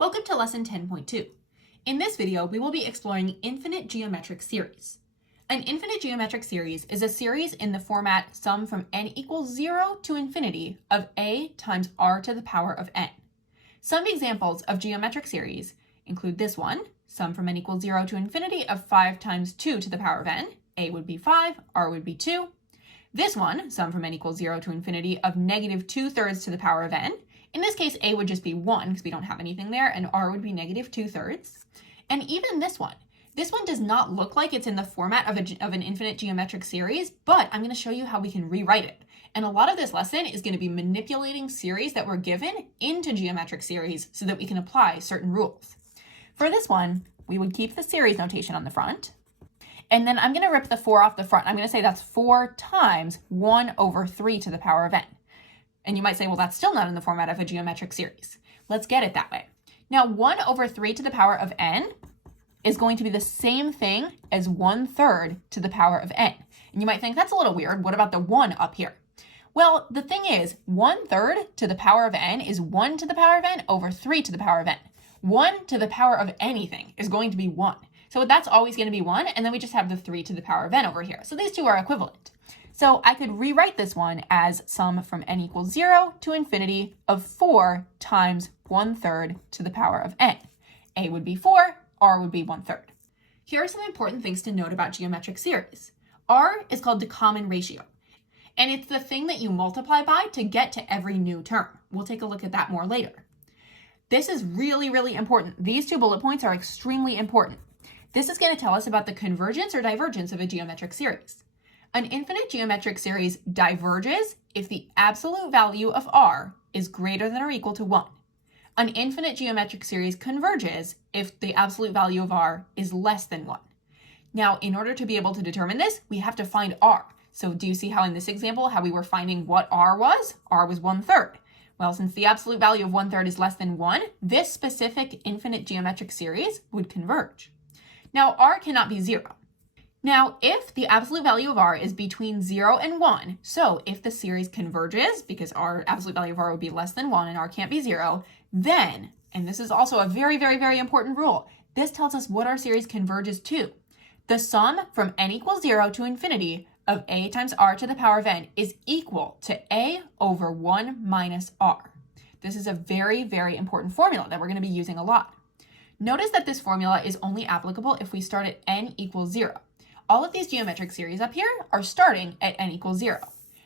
Welcome to lesson 10.2. In this video, we will be exploring infinite geometric series. An infinite geometric series is a series in the format sum from n equals 0 to infinity of a times r to the power of n. Some examples of geometric series include this one, sum from n equals 0 to infinity of 5 times 2 to the power of n. A would be 5, r would be 2. This one, sum from n equals 0 to infinity of negative 2/3 to the power of n. In this case, a would just be 1 because we don't have anything there, and r would be negative 2/3. And even this one does not look like it's in the format of an infinite geometric series, but I'm going to show you how we can rewrite it. And a lot of this lesson is going to be manipulating series that were given into geometric series so that we can apply certain rules. For this one, we would keep the series notation on the front. And then I'm going to rip the 4 off the front. I'm going to say that's 4 times 1 over 3 to the power of n. And you might say, well, that's still not in the format of a geometric series. Let's get it that way. Now, 1 over 3 to the power of n is going to be the same thing as 1/3 to the power of n. And you might think that's a little weird. What about the 1 up here? Well, the thing is, 1/3 to the power of n is 1 to the power of n over 3 to the power of n. 1 to the power of anything is going to be 1. So that's always going to be 1, and then we just have the 3 to the power of n over here. So these two are equivalent. So I could rewrite this one as sum from n equals 0 to infinity of 4 times 1/3 to the power of n. A would be 4, r would be 1/3. Here are some important things to note about geometric series. R is called the common ratio, and it's the thing that you multiply by to get to every new term. We'll take a look at that more later. This is really, really important. These two bullet points are extremely important. This is going to tell us about the convergence or divergence of a geometric series. An infinite geometric series diverges if the absolute value of r is greater than or equal to 1. An infinite geometric series converges if the absolute value of r is less than 1. Now, in order to be able to determine this, we have to find r. So do you see how in this example, how we were finding what r was? R was 1/3. Well, since the absolute value of 1/3 is less than 1, this specific infinite geometric series would converge. Now, r cannot be 0. Now, if the absolute value of r is between 0 and 1, so if the series converges, because our absolute value of r would be less than 1 and r can't be 0, then, and this is also a very, very, very important rule, this tells us what our series converges to. The sum from n equals 0 to infinity of a times r to the power of n is equal to a over 1 minus r. This is a very, very important formula that we're going to be using a lot. Notice that this formula is only applicable if we start at n equals 0. All of these geometric series up here are starting at n equals 0.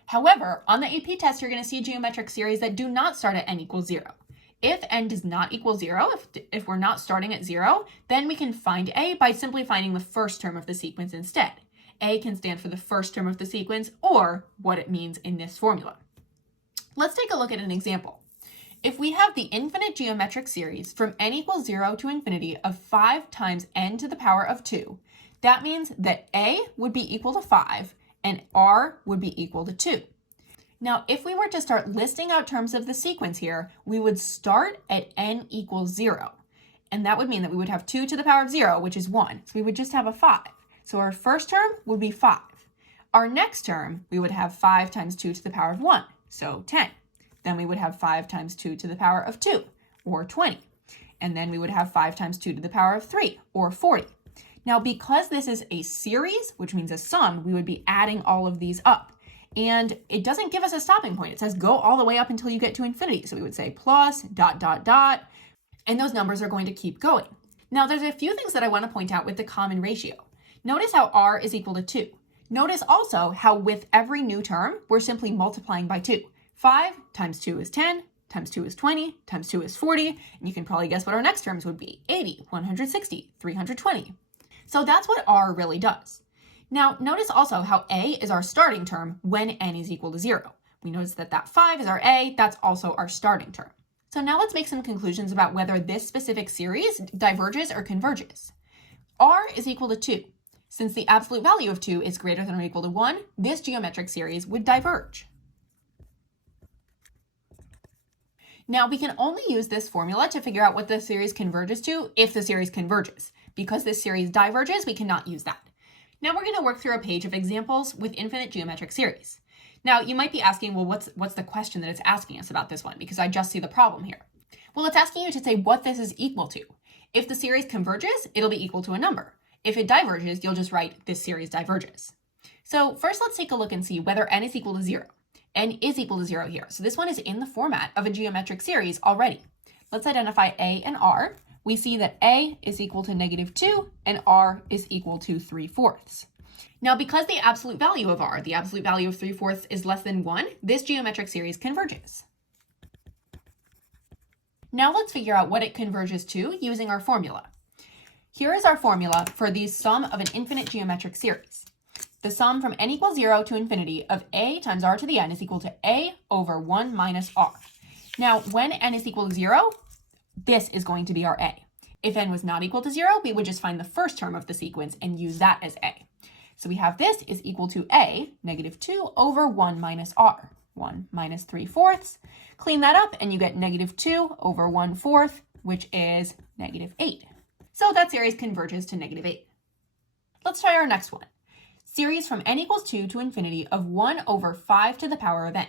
However, on the AP test, you're going to see geometric series that do not start at n equals 0. If n does not equal 0, if we're not starting at 0, then we can find a by simply finding the first term of the sequence instead. A can stand for the first term of the sequence or what it means in this formula. Let's take a look at an example. If we have the infinite geometric series from n equals 0 to infinity of 5 times n to the power of 2, that means that a would be equal to 5 and r would be equal to 2. Now, if we were to start listing out terms of the sequence here, we would start at n equals 0. And that would mean that we would have 2 to the power of 0, which is 1. So we would just have a 5. So our first term would be 5. Our next term, we would have 5 times 2 to the power of 1, so 10. Then we would have 5 times 2 to the power of 2, or 20. And then we would have 5 times 2 to the power of 3, or 40. Now, because this is a series, which means a sum, we would be adding all of these up. And it doesn't give us a stopping point. It says go all the way up until you get to infinity. So we would say plus, dot, dot, dot, and those numbers are going to keep going. Now, there's a few things that I want to point out with the common ratio. Notice how r is equal to 2. Notice also how with every new term, we're simply multiplying by 2. 5 times 2 is 10, times 2 is 20, times 2 is 40, and you can probably guess what our next terms would be, 80, 160, 320. So that's what r really does. Now, notice also how a is our starting term when n is equal to 0. We notice that that 5 is our a, that's also our starting term. So now let's make some conclusions about whether this specific series diverges or converges. R is equal to 2. Since the absolute value of 2 is greater than or equal to 1, this geometric series would diverge. Now, we can only use this formula to figure out what the series converges to if the series converges. Because this series diverges, we cannot use that. Now we're going to work through a page of examples with infinite geometric series. Now, you might be asking, well, what's the question that it's asking us about this one? Because I just see the problem here. Well, it's asking you to say what this is equal to. If the series converges, it'll be equal to a number. If it diverges, you'll just write this series diverges. So first, let's take a look and see whether n is equal to 0. N is equal to 0 here. So this one is in the format of a geometric series already. Let's identify a and r. We see that a is equal to -2 and r is equal to 3/4. Now, because the absolute value of r, the absolute value of 3/4, is less than 1, this geometric series converges. Now let's figure out what it converges to using our formula. Here is our formula for the sum of an infinite geometric series. The sum from n equals 0 to infinity of a times r to the n is equal to a over 1 minus r. Now, when n is equal to 0, this is going to be our a. If n was not equal to 0, we would just find the first term of the sequence and use that as a. So we have this is equal to a, -2 over 1 minus r. 1 minus 3/4. Clean that up and you get -2 over 1/4, which is -8. So that series converges to -8. Let's try our next one. Series from n equals 2 to infinity of 1 over 5 to the power of n.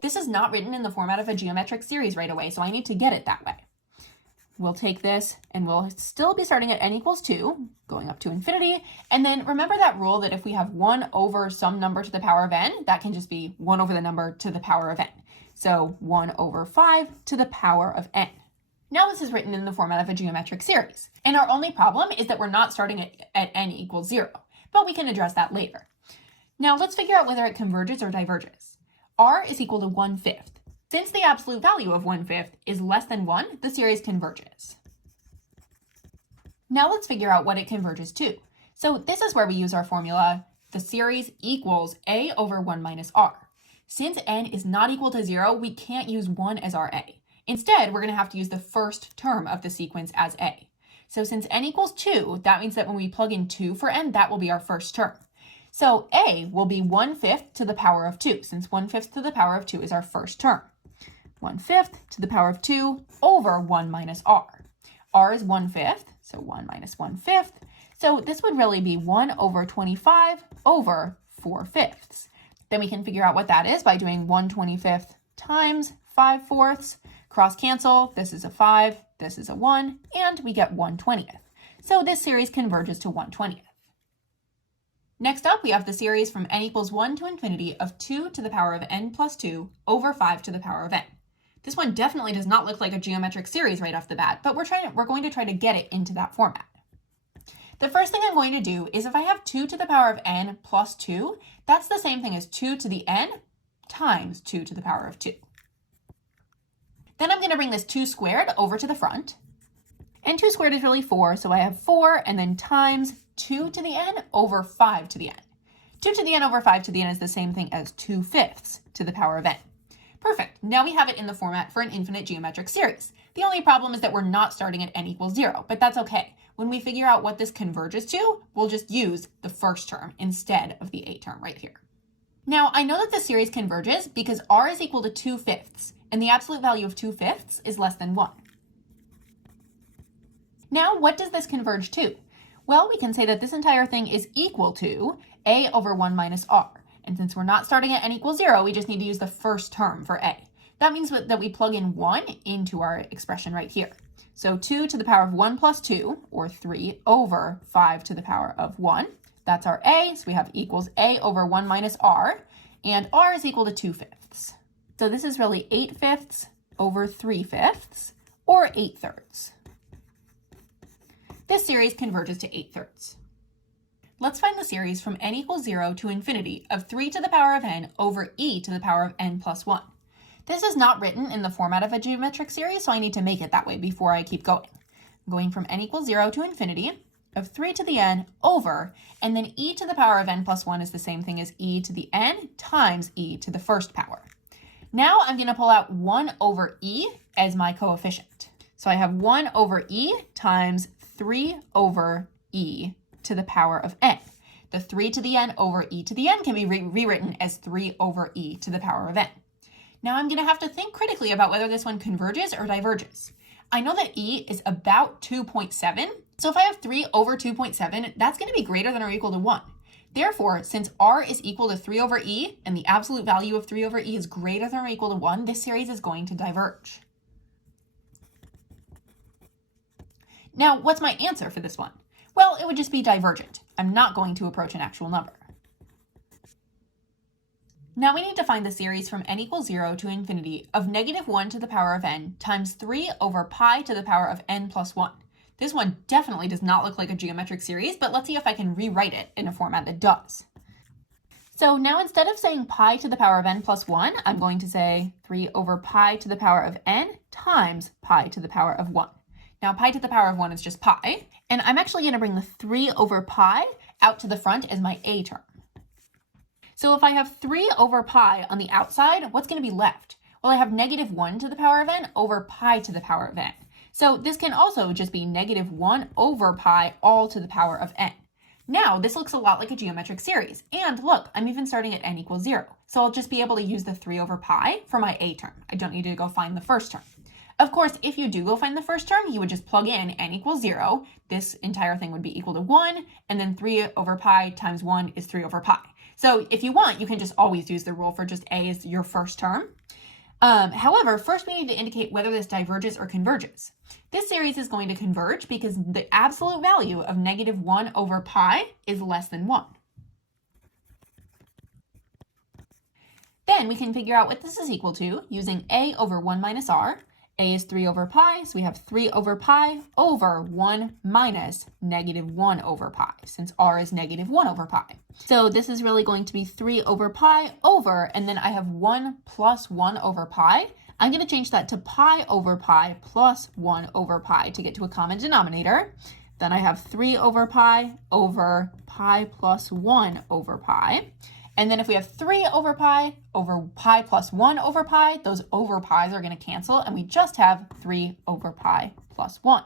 This is not written in the format of a geometric series right away, so I need to get it that way. We'll take this and we'll still be starting at n equals 2, going up to infinity. And then remember that rule that if we have 1 over some number to the power of n, that can just be 1 over the number to the power of n. So 1 over 5 to the power of n. Now this is written in the format of a geometric series. And our only problem is that we're not starting at n equals 0, but we can address that later. Now let's figure out whether it converges or diverges. R is equal to 1/5. Since the absolute value of 1/5 is less than 1, the series converges. Now let's figure out what it converges to. So this is where we use our formula. The series equals a over 1 minus r. Since n is not equal to 0, we can't use 1 as our a. Instead, we're going to have to use the first term of the sequence as a. So since n equals 2, that means that when we plug in 2 for n, that will be our first term. So a will be 1/5 to the power of 2, since 1/5 to the power of 2 is our first term. 1/5 to the power of 2 over 1 minus r. R is 1/5, so 1 minus 1/5. So this would really be 1 over 25 over 4/5. Then we can figure out what that is by doing 1/25 times 5/4. Cross cancel, this is a 5, this is a 1, and we get 1/20. So this series converges to 1/20. Next up, we have the series from n equals 1 to infinity of 2 to the power of n plus 2 over 5 to the power of n. This one definitely does not look like a geometric series right off the bat, but we're going to try to get it into that format. The first thing I'm going to do is if I have 2 to the power of n plus 2, that's the same thing as 2 to the n times 2 to the power of 2. Then I'm going to bring this 2 squared over to the front. And 2 squared is really 4, so I have 4 and then times 2 to the n over 5 to the n. 2 to the n over 5 to the n is the same thing as 2/5 to the power of n. Perfect. Now we have it in the format for an infinite geometric series. The only problem is that we're not starting at n equals 0, but that's okay. When we figure out what this converges to, we'll just use the first term instead of the a term right here. Now, I know that the series converges because r is equal to 2/5, and the absolute value of 2/5 is less than 1. Now, what does this converge to? Well, we can say that this entire thing is equal to a over 1 minus r. And since we're not starting at n equals 0, we just need to use the first term for a. That means that we plug in 1 into our expression right here. So 2 to the power of 1 plus 2, or 3 over 5 to the power of 1. That's our a, so we have equals a over 1 minus r, and r is equal to 2/5. So this is really 8/5 over 3/5, or 8/3. This series converges to 8/3. Let's find the series from n equals 0 to infinity of 3 to the power of n over e to the power of n plus 1. This is not written in the format of a geometric series, so I need to make it that way before I keep going. I'm going from n equals 0 to infinity of 3 to the n over, and then e to the power of n plus 1 is the same thing as e to the n times e to the first power. Now I'm going to pull out 1 over e as my coefficient. So I have 1 over e times 3 over e to the power of n. The 3 to the n over e to the n can be rewritten as 3 over e to the power of n. Now I'm going to have to think critically about whether this one converges or diverges. I know that e is about 2.7, so if I have 3 over 2.7, that's going to be greater than or equal to 1. Therefore, since r is equal to 3 over e, and the absolute value of 3 over e is greater than or equal to 1, this series is going to diverge. Now, what's my answer for this one? Well, it would just be divergent. I'm not going to approach an actual number. Now we need to find the series from n equals 0 to infinity of negative 1 to the power of n times 3 over pi to the power of n plus 1. This one definitely does not look like a geometric series, but let's see if I can rewrite it in a format that does. So now instead of saying pi to the power of n plus 1, I'm going to say 3 over pi to the power of n times pi to the power of 1. Now pi to the power of 1 is just pi, and I'm actually going to bring the 3 over pi out to the front as my a term. So if I have 3 over pi on the outside, what's going to be left? Well, I have negative 1 to the power of n over pi to the power of n. So this can also just be negative 1 over pi all to the power of n. Now, this looks a lot like a geometric series. And look, I'm even starting at n equals 0. So I'll just be able to use the 3 over pi for my a term. I don't need to go find the first term. Of course, if you do go find the first term, you would just plug in n equals 0. This entire thing would be equal to 1. And then 3 over pi times 1 is 3 over pi. So if you want, you can just always use the rule for just a as your first term. However, first we need to indicate whether this diverges or converges. This series is going to converge because the absolute value of negative 1 over pi is less than 1. Then we can figure out what this is equal to using a over 1 minus r. A is 3 over pi, so we have 3 over pi over 1 minus negative 1 over pi, since r is negative 1 over pi. So this is really going to be 3 over pi over, and then I have 1 plus 1 over pi. I'm going to change that to pi over pi plus 1 over pi to get to a common denominator. Then I have 3 over pi plus 1 over pi. And then if we have 3 over pi plus 1 over pi, those over pi's are going to cancel, and we just have 3 over pi plus 1.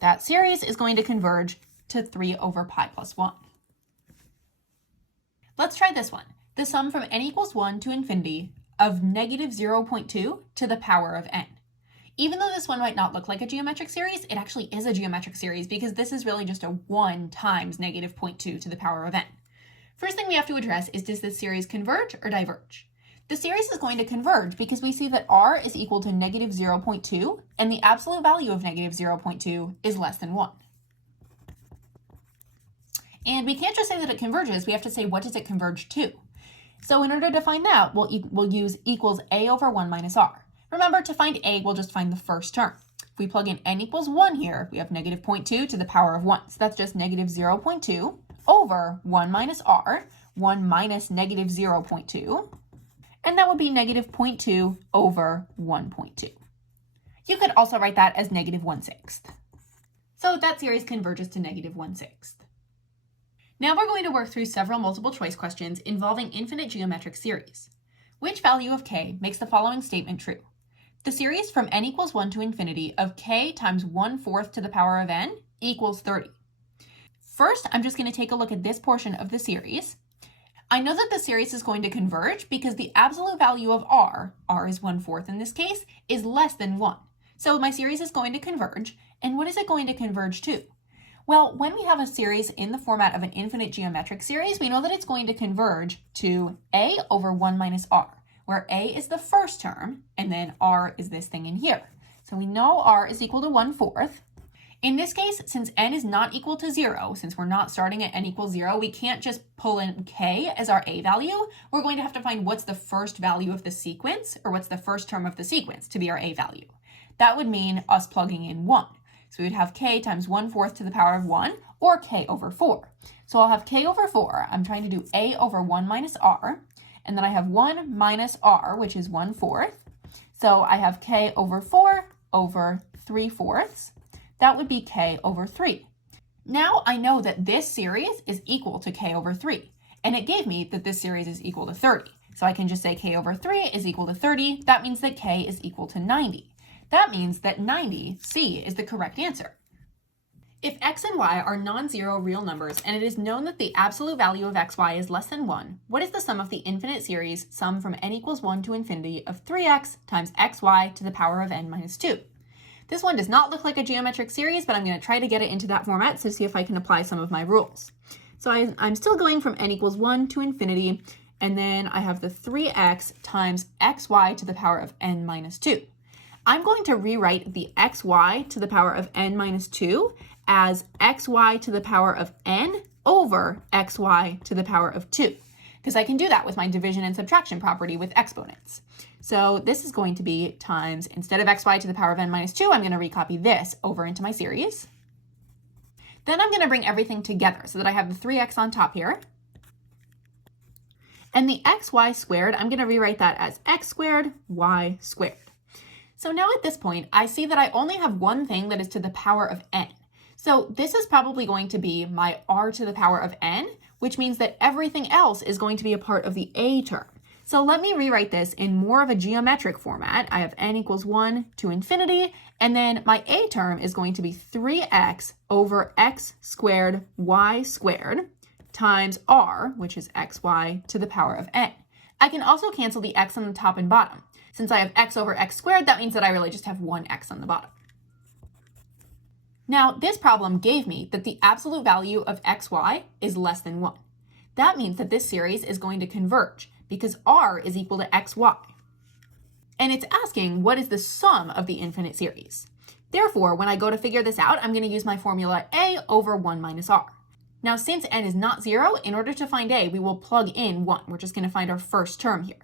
That series is going to converge to 3 over pi plus 1. Let's try this one. The sum from n equals 1 to infinity of negative 0.2 to the power of n. Even though this one might not look like a geometric series, it actually is a geometric series because this is really just a 1 times negative 0.2 to the power of n. First thing we have to address is, does this series converge or diverge? The series is going to converge because we see that r is equal to negative 0.2 and the absolute value of negative 0.2 is less than 1. And we can't just say that it converges, we have to say what does it converge to? So in order to find that, we'll use equals a over 1 minus r. Remember, to find a, we'll just find the first term. If we plug in n equals 1 here, we have negative 0.2 to the power of 1. So that's just negative 0.2 over 1 minus r, 1 minus negative 0.2, and that would be negative 0.2 over 1.2. You could also write that as negative 1/6. So that series converges to negative 1/6. Now we're going to work through several multiple choice questions involving infinite geometric series. Which value of k makes the following statement true? The series from n equals 1 to infinity of k times 1/4 to the power of n equals 30. First, I'm just going to take a look at this portion of the series. I know that the series is going to converge because the absolute value of r is 1/4 in this case, is less than 1. So my series is going to converge, and what is it going to converge to? Well, when we have a series in the format of an infinite geometric series, we know that it's going to converge to a over 1 minus r, where a is the first term, and then r is this thing in here. So we know r is equal to 1/4. In this case, since n is not equal to 0, since we're not starting at n equals 0, we can't just pull in k as our a value. We're going to have to find what's the first value of the sequence, or what's the first term of the sequence to be our a value. That would mean us plugging in 1. So we would have k times 1/4 to the power of 1, or k over 4. So I'll have k over 4. I'm trying to do a over 1 minus r, and then I have 1 minus r, which is 1/4. So I have k over 4 over 3/4. That would be k over 3. Now I know that this series is equal to k over 3, and it gave me that this series is equal to 30. So I can just say k over 3 is equal to 30. That means that k is equal to 90. That means that 90, C, is the correct answer. If x and y are non-zero real numbers and it is known that the absolute value of xy is less than 1, what is the sum of the infinite series sum from n equals 1 to infinity of 3x times xy to the power of n minus 2? This one does not look like a geometric series, but I'm going to try to get it into that format to see if I can apply some of my rules. So I'm still going from n equals 1 to infinity, and then I have the 3x times xy to the power of n minus 2. I'm going to rewrite the xy to the power of n minus 2 as xy to the power of n over xy to the power of 2, because I can do that with my division and subtraction property with exponents. So this is going to be times, instead of xy to the power of n minus 2, I'm going to recopy this over into my series. Then I'm going to bring everything together so that I have the 3x on top here. And the xy squared, I'm going to rewrite that as x squared, y squared. So now at this point, I see that I only have one thing that is to the power of n. So this is probably going to be my r to the power of n, which means that everything else is going to be a part of the a term. So let me rewrite this in more of a geometric format. I have n equals 1 to infinity, and then my a term is going to be 3x over x squared y squared times r, which is xy to the power of n. I can also cancel the x on the top and bottom. Since I have x over x squared, that means that I really just have one x on the bottom. Now, this problem gave me that the absolute value of xy is less than 1. That means that this series is going to converge because r is equal to xy. And it's asking what is the sum of the infinite series. Therefore, when I go to figure this out, I'm going to use my formula a over 1 minus r. Now, since n is not 0, in order to find a, we will plug in 1. We're just going to find our first term here.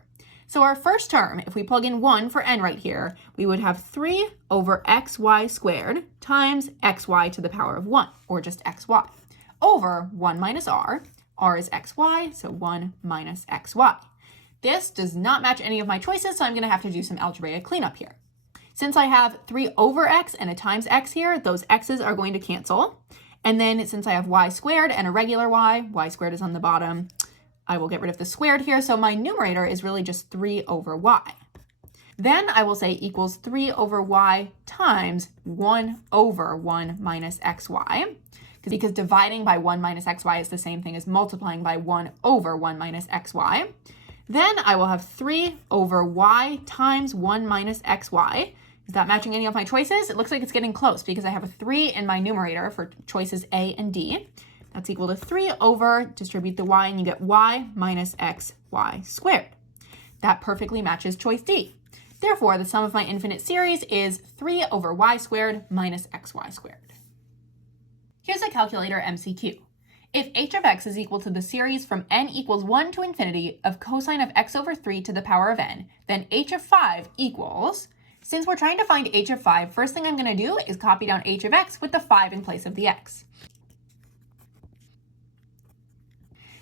So our first term, if we plug in 1 for n right here, we would have 3 over xy squared times xy to the power of 1, or just xy, over 1 minus r. r is xy, so 1 minus xy. This does not match any of my choices, so I'm going to have to do some algebraic cleanup here. Since I have 3 over x and a times x here, those x's are going to cancel. And then since I have y squared and a regular y squared is on the bottom, I will get rid of the squared here, so my numerator is really just 3 over y. Then I will say equals 3 over y times 1 over 1 minus xy, because dividing by 1 minus xy is the same thing as multiplying by 1 over 1 minus xy. Then I will have 3 over y times 1 minus xy. Is that matching any of my choices? It looks like it's getting close because I have a 3 in my numerator for choices A and D. That's equal to 3 over, distribute the y, and you get y minus xy squared. That perfectly matches choice D. Therefore, the sum of my infinite series is 3 over y squared minus xy squared. Here's a calculator MCQ. If h of x is equal to the series from n equals 1 to infinity of cosine of x over 3 to the power of n, then h of 5 equals, since we're trying to find h of 5, first thing I'm going to do is copy down h of x with the 5 in place of the x.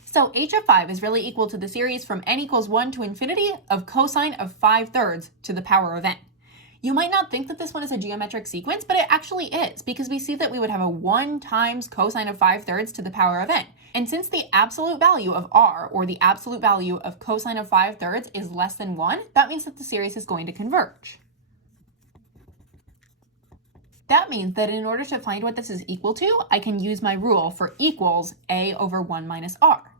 So h of 5 is really equal to the series from n equals 1 to infinity of cosine of 5/3 to the power of n. You might not think that this one is a geometric sequence, but it actually is, because we see that we would have a 1 times cosine of 5/3 to the power of n. And since the absolute value of r, or the absolute value of cosine of 5/3 is less than 1, that means that the series is going to converge. That means that in order to find what this is equal to, I can use my rule for equals a over 1 minus r.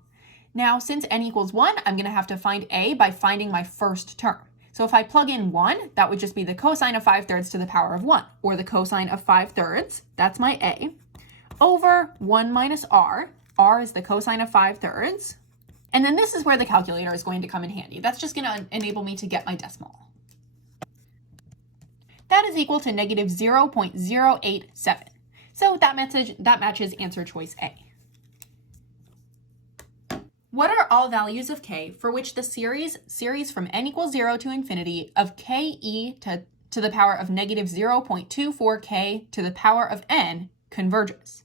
Now, since n equals 1, I'm going to have to find a by finding my first term. So if I plug in 1, that would just be the cosine of 5/3 to the power of 1, or the cosine of 5/3, that's my a, over 1 minus r. r is the cosine of 5/3. And then this is where the calculator is going to come in handy. That's just going to enable me to get my decimal. That is equal to negative 0.087. So that matches answer choice A. What are all values of k for which the series from n equals 0 to infinity of ke to the power of negative 0.24k to the power of n converges?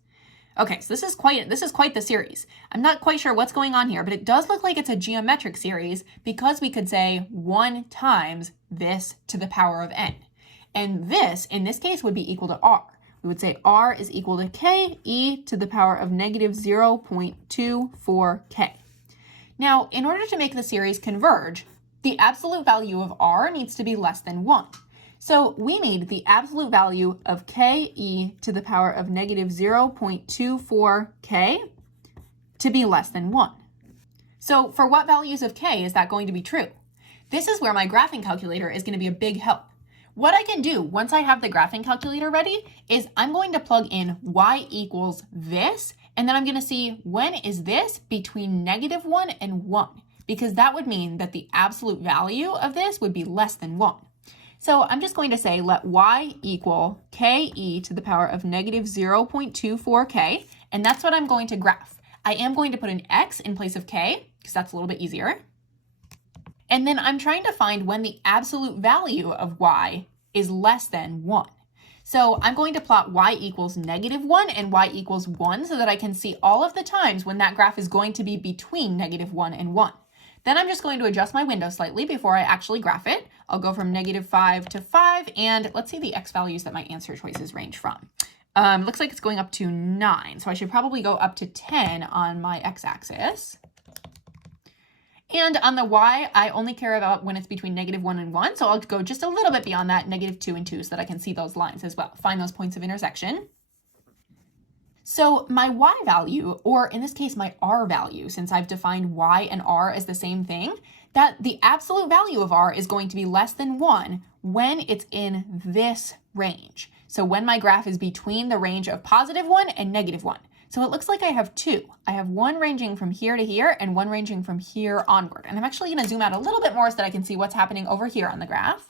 Okay, so this is quite the series. I'm not quite sure what's going on here, but it does look like it's a geometric series because we could say 1 times this to the power of n. And this, in this case, would be equal to r. We would say r is equal to ke to the power of negative 0.24k. Now, in order to make the series converge, the absolute value of r needs to be less than 1. So we need the absolute value of ke to the power of negative 0.24k to be less than 1. So for what values of k is that going to be true? This is where my graphing calculator is going to be a big help. What I can do once I have the graphing calculator ready is I'm going to plug in y equals this, and then I'm going to see when is this between negative 1 and 1, because that would mean that the absolute value of this would be less than 1. So I'm just going to say let y equal ke to the power of negative 0.24k, and that's what I'm going to graph. I am going to put an x in place of k, because that's a little bit easier. And then I'm trying to find when the absolute value of y is less than 1. So I'm going to plot y equals negative 1 and y equals 1 so that I can see all of the times when that graph is going to be between negative 1 and 1. Then I'm just going to adjust my window slightly before I actually graph it. I'll go from negative 5 to 5, and let's see the x values that my answer choices range from. Looks like it's going up to 9, so I should probably go up to 10 on my x-axis. And on the y, I only care about when it's between negative 1 and 1, so I'll go just a little bit beyond that, negative 2 and 2, so that I can see those lines as well, find those points of intersection. So my y value, or in this case my r value, since I've defined y and r as the same thing, that the absolute value of r is going to be less than 1 when it's in this range. So when my graph is between the range of positive 1 and negative 1. So it looks like I have two. I have one ranging from here to here and one ranging from here onward. And I'm actually going to zoom out a little bit more so that I can see what's happening over here on the graph.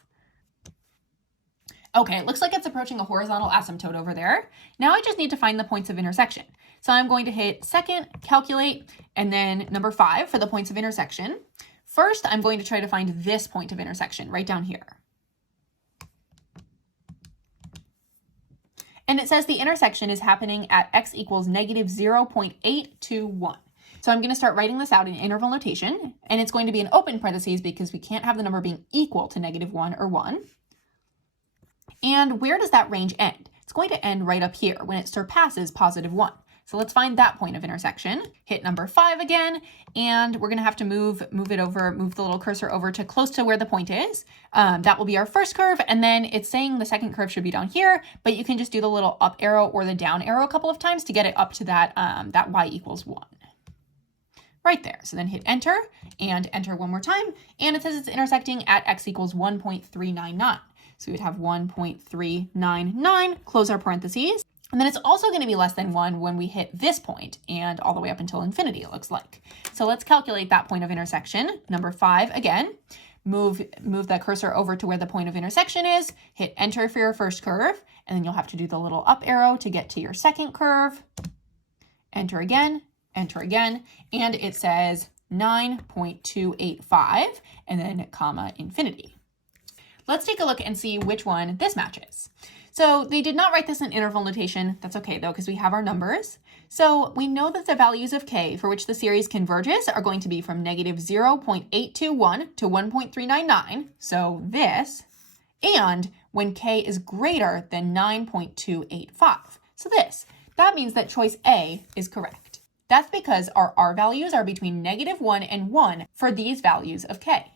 Okay, it looks like it's approaching a horizontal asymptote over there. Now I just need to find the points of intersection. So I'm going to hit second, calculate, and then number 5 for the points of intersection. First, I'm going to try to find this point of intersection right down here. And it says the intersection is happening at x equals negative 0.821. So I'm going to start writing this out in interval notation, and it's going to be in open parentheses because we can't have the number being equal to negative 1 or 1. And where does that range end? It's going to end right up here when it surpasses positive 1. So let's find that point of intersection. Hit number 5 again, and we're going to have to move the little cursor over to close to where the point is. That will be our first curve, and then it's saying the second curve should be down here, but you can just do the little up arrow or the down arrow a couple of times to get it up to that y equals 1. Right there. So then hit enter, and enter one more time, and it says it's intersecting at x equals 1.399. So we would have 1.399, close our parentheses. And then it's also going to be less than 1 when we hit this point and all the way up until infinity, it looks like. So let's calculate that point of intersection. Number 5 again. Move that cursor over to where the point of intersection is. Hit enter for your first curve. And then you'll have to do the little up arrow to get to your second curve. Enter again. And it says 9.285 and then comma infinity. Let's take a look and see which one this matches. So they did not write this in interval notation. That's okay though, because we have our numbers. So we know that the values of k for which the series converges are going to be from negative 0.821 to 1.399. So this, and when k is greater than 9.285. So this. That means that choice A is correct. That's because our r values are between negative 1 and 1 for these values of k.